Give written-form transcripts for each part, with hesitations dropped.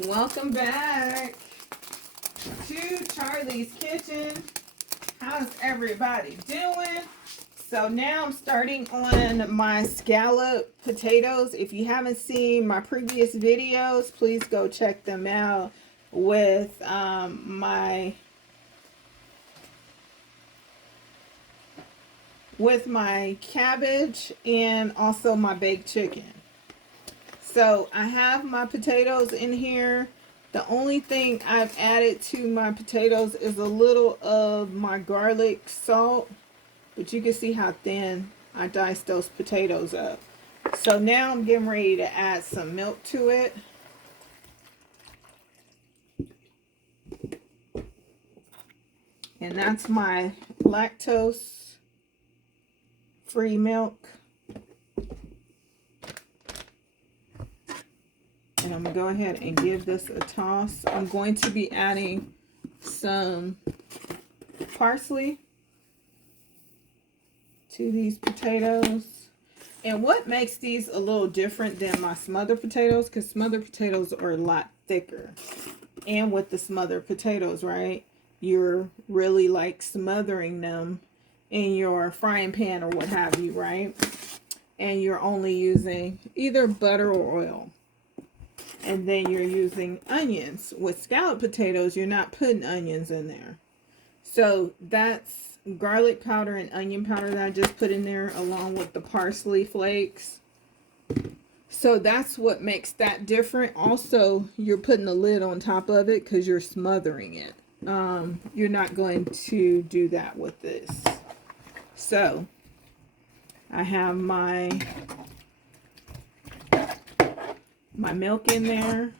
Welcome back to Charlie's Kitchen. How's everybody doing? So now I'm starting on my scalloped potatoes. If you haven't seen my previous videos, please go check them out with my cabbage and also my baked chicken. So I have my potatoes in here. The only thing I've added to my potatoes is a little of my garlic salt. But you can see how thin I diced those potatoes up. So now I'm getting ready to add some milk to it. And that's my lactose-free milk. And I'm going to go ahead and give this a toss. I'm going to be adding some parsley to these potatoes. And what makes these a little different than my smothered potatoes, because smothered potatoes are a lot thicker. And with the smothered potatoes, right, you're really like smothering them in your frying pan or what have you, right? And you're only using either butter or oil. And then you're using onions. With scalloped potatoes, you're not putting onions in there. So that's garlic powder and onion powder that I just put in there along with the parsley flakes. So that's what makes that different. Also, you're putting a lid on top of it because you're smothering it. You're not going to do that with this. So I have my milk in there,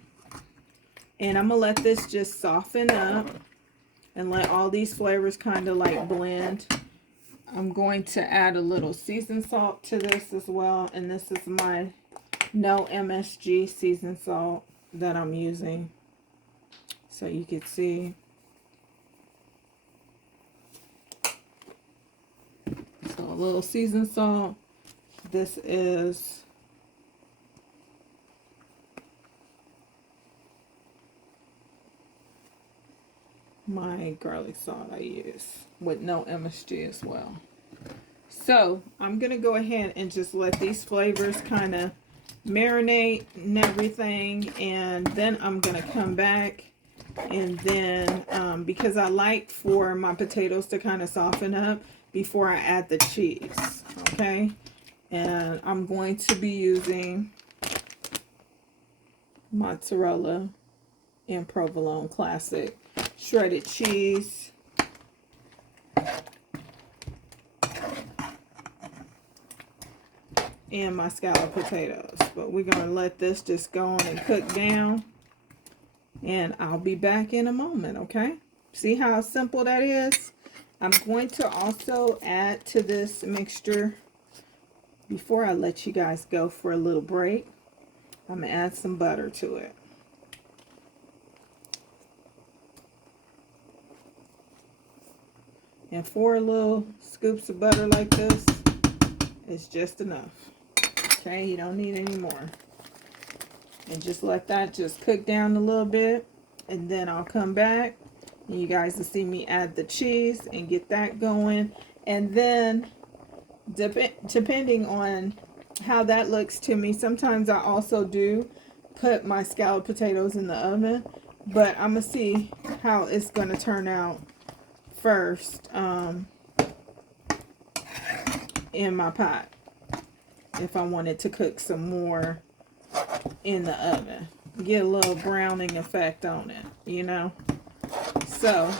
and I'm gonna let this just soften up and let all these flavors kind of like blend. I'm going to add a little seasoned salt to this as well, and this is my no MSG seasoned salt that I'm using, so you can see. So a little seasoned salt. This is my garlic salt I use with no MSG as well. So I'm gonna go ahead and just let these flavors kind of marinate and everything, and then I'm gonna come back and then because I like for my potatoes to kind of soften up before I add the cheese. Okay, and I'm going to be using mozzarella and provolone classic shredded cheese. And my scalloped potatoes. But we're going to let this just go on and cook down. And I'll be back in a moment, okay? See how simple that is? I'm going to also add to this mixture, before I let you guys go for a little break, I'm going to add some butter to it. And 4 little scoops of butter like this is just enough. Okay, you don't need any more. And just let that just cook down a little bit. And then I'll come back and you guys will see me add the cheese and get that going. And then depending on how that looks to me, sometimes I also do put my scalloped potatoes in the oven. But I'm going to see how it's going to turn out first in my pot, if I wanted to cook some more in the oven, get a little browning effect on it, you know. So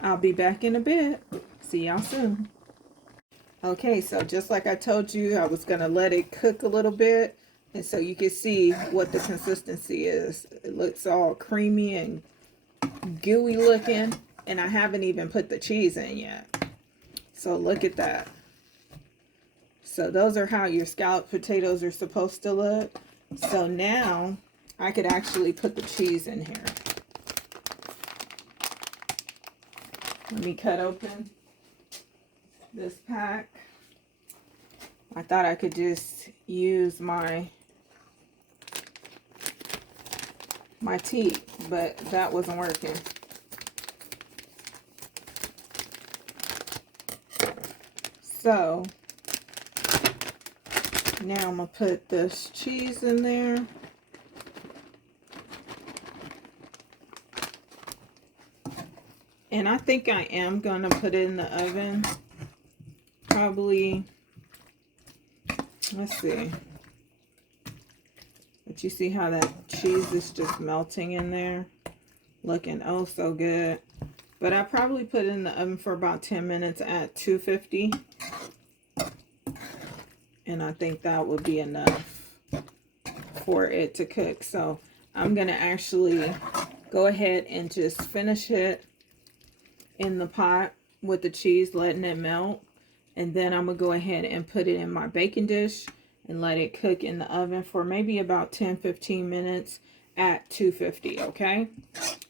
I'll be back in a bit. See y'all soon. Okay, so just like I told you, I was gonna let it cook a little bit, and so you can see what the consistency is. It looks all creamy and gooey looking, and I haven't even put the cheese in yet. So look at that. So those are how your scalloped potatoes are supposed to look. So now I could actually put the cheese in here. Let me cut open this pack. I thought I could just use my my teeth, but that wasn't working. So now I'm gonna put this cheese in there. And I think I am gonna put it in the oven. Probably, let's see. But you see how that cheese is just melting in there? Looking oh so good. But I probably put it in the oven for about 10 minutes at 250. And I think that would be enough for it to cook. So I'm going to actually go ahead and just finish it in the pot with the cheese, letting it melt. And then I'm going to go ahead and put it in my baking dish and let it cook in the oven for maybe about 10-15 minutes at 250, okay?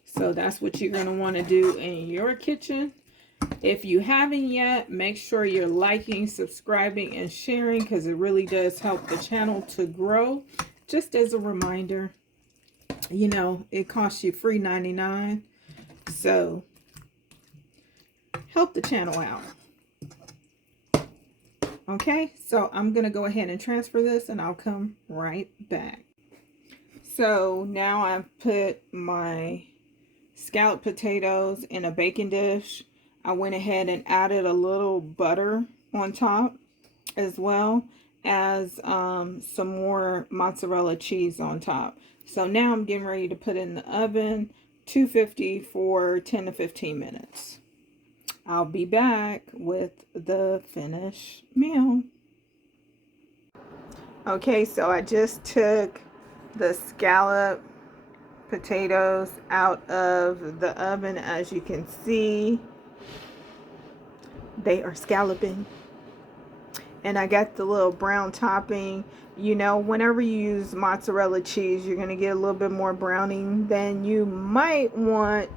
So that's what you're going to want to do in your kitchen. If you haven't yet, make sure you're liking, subscribing, and sharing, because it really does help the channel to grow. Just as a reminder, you know, it costs you free 99. So help the channel out. Okay, so I'm going to go ahead and transfer this and I'll come right back. So now I've put my scalloped potatoes in a baking dish. I went ahead and added a little butter on top, as well as some more mozzarella cheese on top. So now I'm getting ready to put it in the oven, 250 for 10 to 15 minutes. I'll be back with the finished meal. Okay, so I just took the scalloped potatoes out of the oven. As you can see, they are scalloping. And I got the little brown topping. You know, whenever you use mozzarella cheese, you're going to get a little bit more browning than you might want.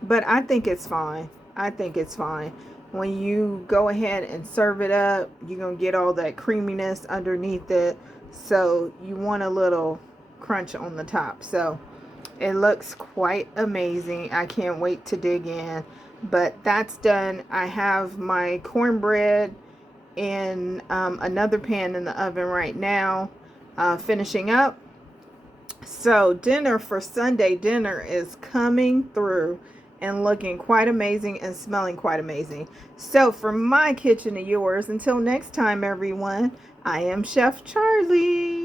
But I think it's fine. I think it's fine. When you go ahead and serve it up, you're going to get all that creaminess underneath it. So you want a little crunch on the top. So it looks quite amazing. I can't wait to dig in. But that's done. I have my cornbread in another pan in the oven right now, finishing up. So dinner for Sunday dinner is coming through and looking quite amazing and smelling quite amazing. So from my kitchen to yours, until next time, everyone, I am Chef Charlie.